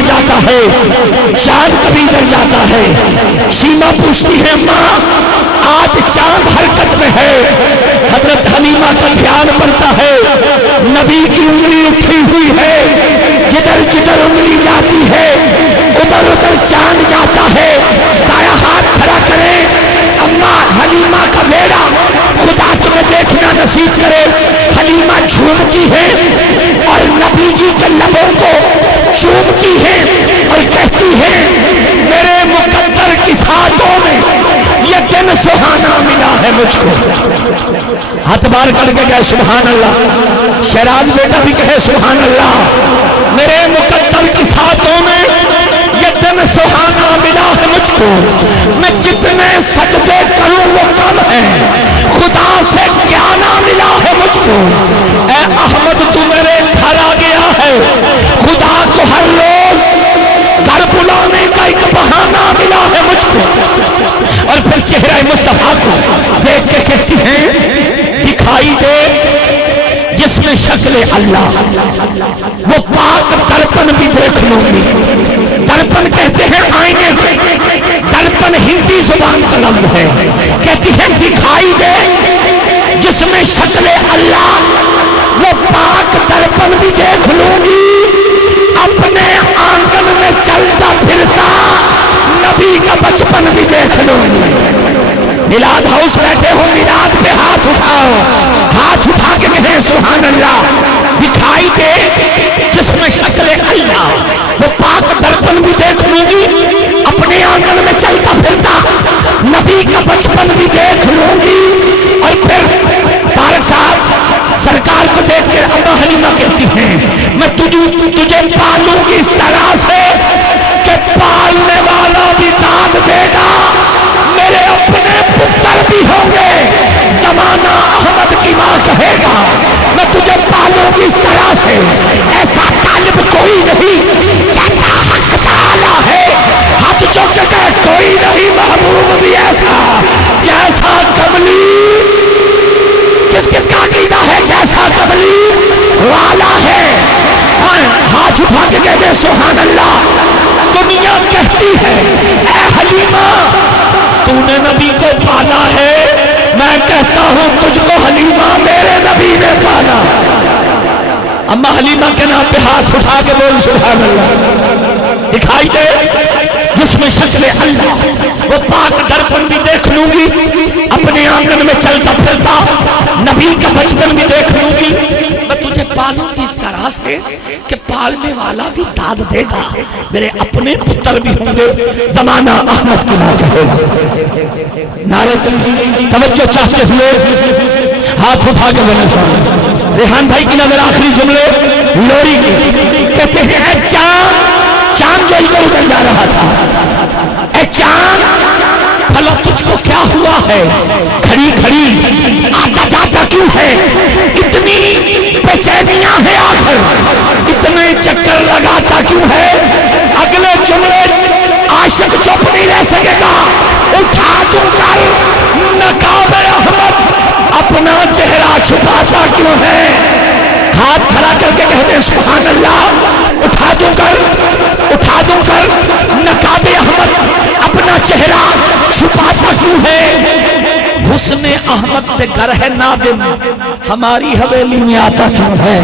ڈر جاتا ہے، چاند کبھی ڈر جاتا ہے۔ شیما پوچھتی ہے ماں آج چاند حرکت میں ہے۔ حضرت حلیمہ کا دھیان پڑتا ہے، نبی کی انگلی اٹھی ہوئی ہے، جدھر جدھر انگلی جاتی ہے ادھر ادھر چاند جاتا ہے۔ دایاں ہاتھ کھڑا کریں، اماں حلیمہ کا بیڑا خدا تمہیں دیکھنا نصیب کرے۔ حلیمہ جھومتی ہے اور نبی جی کے لبوں کو چومتی ہے اور کہتی ہے میرے مقدر کی ساتوں میں یہ دن سہانا ملا ہے مجھ کو۔ ہاتھ بار کر کے کہے سبحان اللہ۔ شہراز بیٹا بھی کہے سبحان اللہ۔ میرے مقدر کی ساتوں میں یہ دن سہانا ملا ہے مجھ کو، میں جتنے سجدے کروں وہ کم ہے، خدا سے کیا نہ ملا ہے مجھ کو۔ اے احمد تو میرے گھر آ گیا ہے، خدا کو ہر روز گھر بلانے کا ایک بہانہ ملا ہے مجھ کو۔ اور پھر چہرہ مصطفیٰ کو دیکھ کے کہتی ہیں دکھائی دے جس میں شکل اللہ، وہ پاک درپن بھی دیکھ لوں گی۔ درپن کہتے ہیں آئینے کو، درپن ہندی زبان کا لفظ ہے۔ کہتی ہے دکھائی دے جس میں شکل اللہ، وہ پاک درپن بھی دیکھ لوں گی۔ اپنے آنگن میں چلتا پھرتا نبی کا بچپن بھی دیکھ لوں گی۔ میلاد ہاؤس بیٹھے ہو، میلاد پہ ہاتھ اٹھاؤ، ہاتھ اٹھا کے کہیں سبحان اللہ۔ دکھائی دے جس میں شکل اللہ، وہ پاک درپن بھی دیکھ لوں گی۔ اپنے آنگن میں چلتا پھرتا نبی کا بچپن بھی دیکھ لوں گی۔ اور پھر طارق صاحب سرکار کو دیکھ کے اماں حلیمہ کہتی ہیں میں تجھے پالوں گی اس طرح سے کہ پالنے والا بھی داد دے گا، میرے اپنے پتر بھی ہوں گے، زمانہ احمد کی ماں کہے گا میں تجھے پالوں گی اس طرح سے، ایسا طالب کوئی نہیں جیسا حق تعالی ہے، ہاتھ چوک کے کوئی نہیں محبوب بھی ایسا جیسا کملی۔ کس کس کا عقیدہ ہے جیسا کملی والا ہے؟ ہاتھ اٹھا کے کہتے سبحان اللہ۔ دنیا کہتی ہے اے حلیمہ تو نے نبی کو پالا ہے، میں کہتا ہوں تجھ کو حلیمہ میرے نبی نے پالا۔ اما حلیمہ کے نام پہ ہاتھ اٹھا کے بول سبحان اللہ۔ دکھائی دے جس میں شکل اللہ، وہ پاک درپن بھی دیکھ لوں گی۔ اپنے آنگن میں چلتا پھرتا نبی کا بچپن بھی دیکھ لوں گی۔ میں تجھے پالوں گی اس طرح سے کہ پالنے والا بھی داد دے گا، میرے اپنے پتر بھی ہوں گے، زمانہ احمد کی ماں کہے گا۔ نعرہ توجہ چاہتے ہوئے ہاتھ اٹھا کے بولے ریحان بھائی کی نظر آخری جملے لوری کے کہتے ہیں اے چاند، چاند جو ادھر ادھر جا رہا تھا، اے چاند بھلا تجھ کو کیا ہوا ہے؟ کھڑی کھڑی آتا جاتا کیوں ہے؟ اتنی بے چینیاں ہے آخر، اتنے چکر لگاتا کیوں ہے؟ اگلے جملے عاشق چپ نہیں رہ سکے گا، اٹھا دوں کر نقاب احمد اپنا چہرہ چھپاتا کیوں ہے؟ ہاتھ کھڑا کر کے کہتے ہیں سبحان اللہ۔ اٹھا دوں کر نقاب احمد اپنا چہرہ چھپاتا کیوں ہے؟ حسن احمد سے گر ہے نادم، ہماری حویلی میں آتا کیوں ہے؟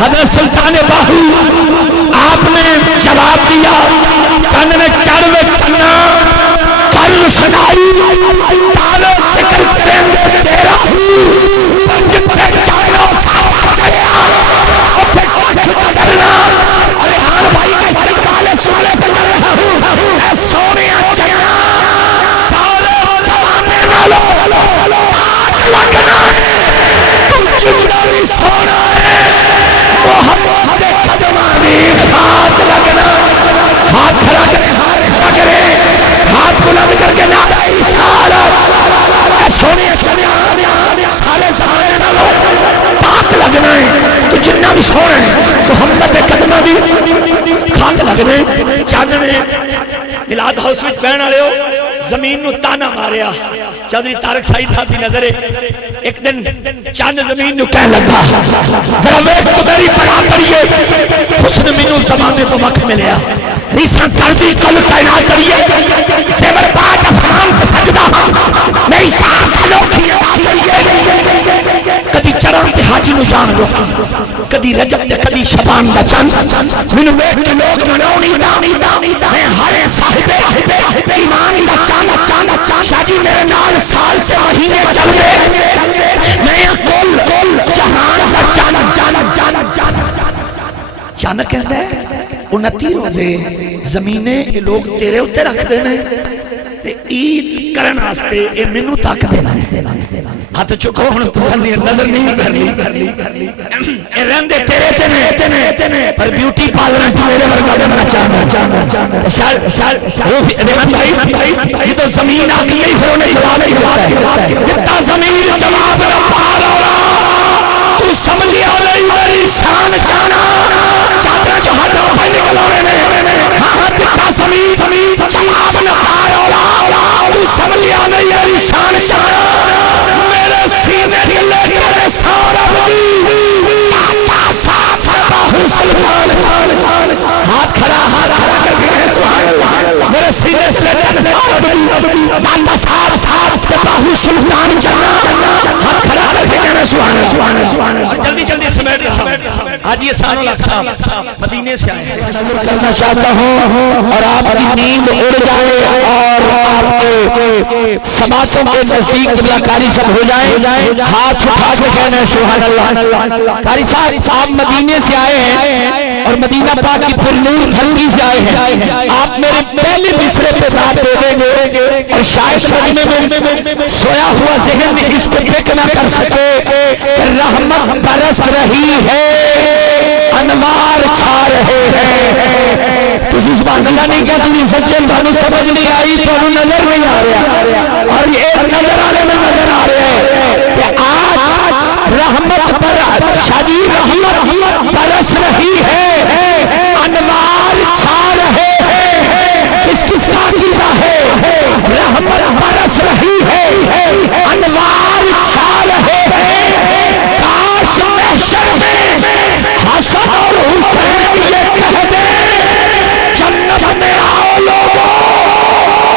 حضرت سلطان باہو آپ نے جواب دیا کن نے چڑھ چنا کل سنائی تالے ذکر کریں تیرا ہوں جتے چاہنا سارا چاہیا اتھے کچھ کرنا۔ ریحان بھائی کا استقبال سولے سے کر رہا ہوں، اے سونے چاہنا سارے زمانے نالو آگ لگنا ہے، تم جتنا بھی سونا ہے محمد کے قدمانی ہاتھ لگنا۔ ہاتھ کھڑا کرے ہاتھ بلند کر کے نعرہ رسالت، اے سونے چاہنا سارے زمانے نالو پاک لگنا ہے، تو جتنا بھی سونا ہے محمد کے قدمانی ہاتھ لگنا ہے۔ چاندنے میلاد ہاؤس وچ بہن والے ہو زمین نو تانا ماریا، چودھری طارق سعید صاحب دی نظر ایک دن چاند زمین نو کہہ لگا ذرا ویکھ تو میری برابری ہے، حسن من مینوں زمانے تو وقت ملیا ریساں کردی کل کائنات کریے زیور پاک افہام تے سجدہ میری سانس لوکھی ادا کریے کدی چرن تے حج نو جان لوکی کدی رجب تے کدی شبان دا چند مینوں ویکھ کے لوگ مناونی میں ہر صاحب ایمان دا چند شاہ جی میرے نال سال سے مہینے چل گئے میں کل جہان دا چند کہتا ہے 29 روزے زمینے یہ لوگ تیرے ہوتے رکھ دینے تے عید کرن واسطے اے مینوں تک دینا ہاتھ چکو ہن تو نظر نہیں کرلی اے رہندے تیرے تے پر بیوٹی پارلر میرے ورگا بننا چاہنا ریحان بھائی یہ تو زمین آ گئی ہے پھر انہیں جواب نہیں ہوتا ہے جتا زمین جواب ربا تو سمجھیا نہیں میری شان جانا چادر جو ہاتھوں پہ نکلونے میں ہاتھ کا زمین جواب نہ پایا تو سمجھیا نہیں میری شان جانا میرے سینے کے لے کے سارا بڑی تاتا ساتھ باہو سلمان ہاتھ کھڑا کر کے کہے سبحان اللہ میرے سینے سے لے کے سارا بڑی تاتا ساتھ باہو سلمان جانا ہاتھ کھڑا کر کے کہے سبحان اللہ جلدی سمیٹ آج یہ سانو صاحب مدینے سے آئے ہیں نظر کرنا چاہتا ہوں اور آپ کی نیند اڑ جائے اور آپ کے سماعتوں کے نزدیک قبلہ کاری سب ہو جائیں ہاتھ اٹھا کے کہنا سبحان اللہ قاری صاحب آپ مدینے سے آئے ہیں اور مدینہ پاک کی پر نور دھرتی سے آئے ہیں آپ میرے پہلے مصرے پہ بات دے دیں گے اور شاید مجمع میں سویا ہوا ذہن میں اس کو فکر نہ کر سکے کہ رحمت برس رہی ہے انوار چھا رہے ہیں تسی سبحان اللہ نہیں کہا تسی سچے تھانوں سمجھ نہیں آئی تھانوں نظر نہیں آ رہا اور یہ ایک نظر آنے میں نظر آ رہے ہیں کہ آج رحمت پر شادی رحمت برس رہی ہے انوار چھا رہے ہیں کس کا عقیدہ ہے رحمت برس رہی ہے انوار چھا رہے ہیں کاش محشر میں حسن اور حسین یہ کہہ دے جنت میں آؤ لوگوں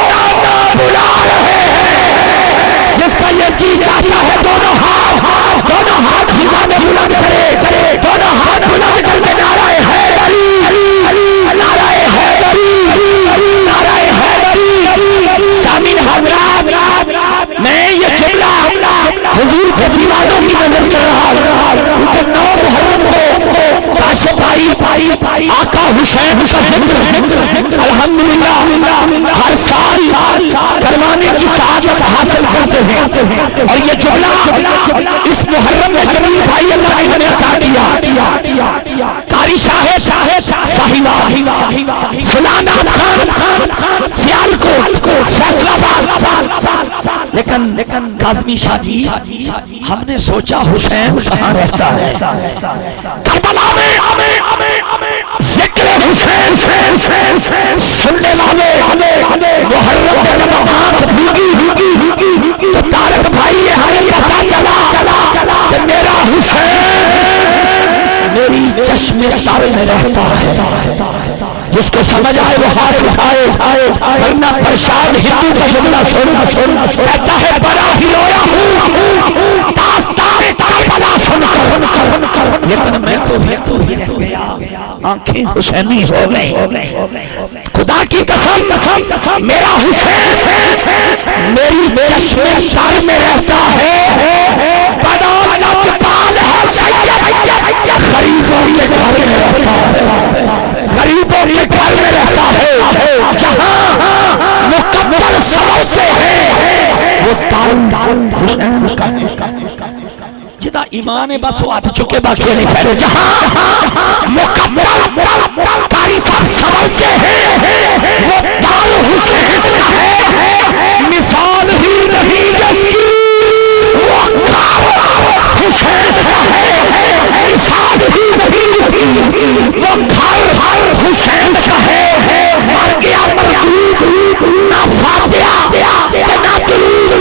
نانا بلا رہے ہیں جس کا یہ جی چاہتا ہے دونوں ہاتھ ہزا میں بلند کرے دونوں ہاتھ بلند کر کے نعرہ حیدری نعرہ حیدری نعرہ حیدری سامعین حضرات میں یہ جملہ حضور کے دیوانوں کی نظر کر رہا ہوں کہ 9 محرم کو کاشف بھائی آقا حسین کا ذکر الحمدللہ ہر سال کروانے کی سعادت حاصل کرتے ہیں اور یہ جملہ اس محرم میں جمیل بھائی اللہ نے عطا کیا قاری شاہد صاحبہ فلانا خان سیالکوٹ فیصل آباد لیکن کاظمی شاہ جی ہم نے سوچا حسین کہاں رہتا ہے کربلا میں ذکر حسین سننے والے محرم میں جب آنکھ بھیگی تو طارق بھائی یہ ہمیں پتا چلا کہ میرا حسین میری چشم تر میں رہتا ہے جس کو سمجھ آئے وہ ہاتھ اٹھائے ورنہ پرشاد ہندو کا جملہ سننا کہتا ہے بڑا ہی رویا ہوں داستان کربلا سن کر لیکن میں تو ہندو ہی رہ گیا آنکھیں حسینی ہو گئی خدا کی قسم میرا حسین میری چشم تر میں رہتا ہے بڑا لجپال ہے سید غریبوں کے گھر میں رہتا ہے غریبوں کے گھر میں رہتا ہے جہاں مکمل سمجھتے ہیں وہ حسین کا جدا ایمان ہے بس وہ ہاتھ چکے باقی نہیں پھیرے جہاں مکمل قاری صاحب سمجھتے ہیں وہ دار حسین کا ہے مثال ہی نہیں جس کی وہ حسین کا ہے مثال ہی نہیں جس کی وہ گھر حسین کا ہے مر گیا مردود نہ فاتحہ نہ درود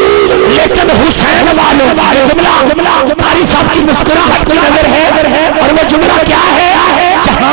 لیکن حسین والوں جملہ قاری صاحب کی مسکراہٹ کی نظر ہے اور وہ جملہ کیا ہے جہاں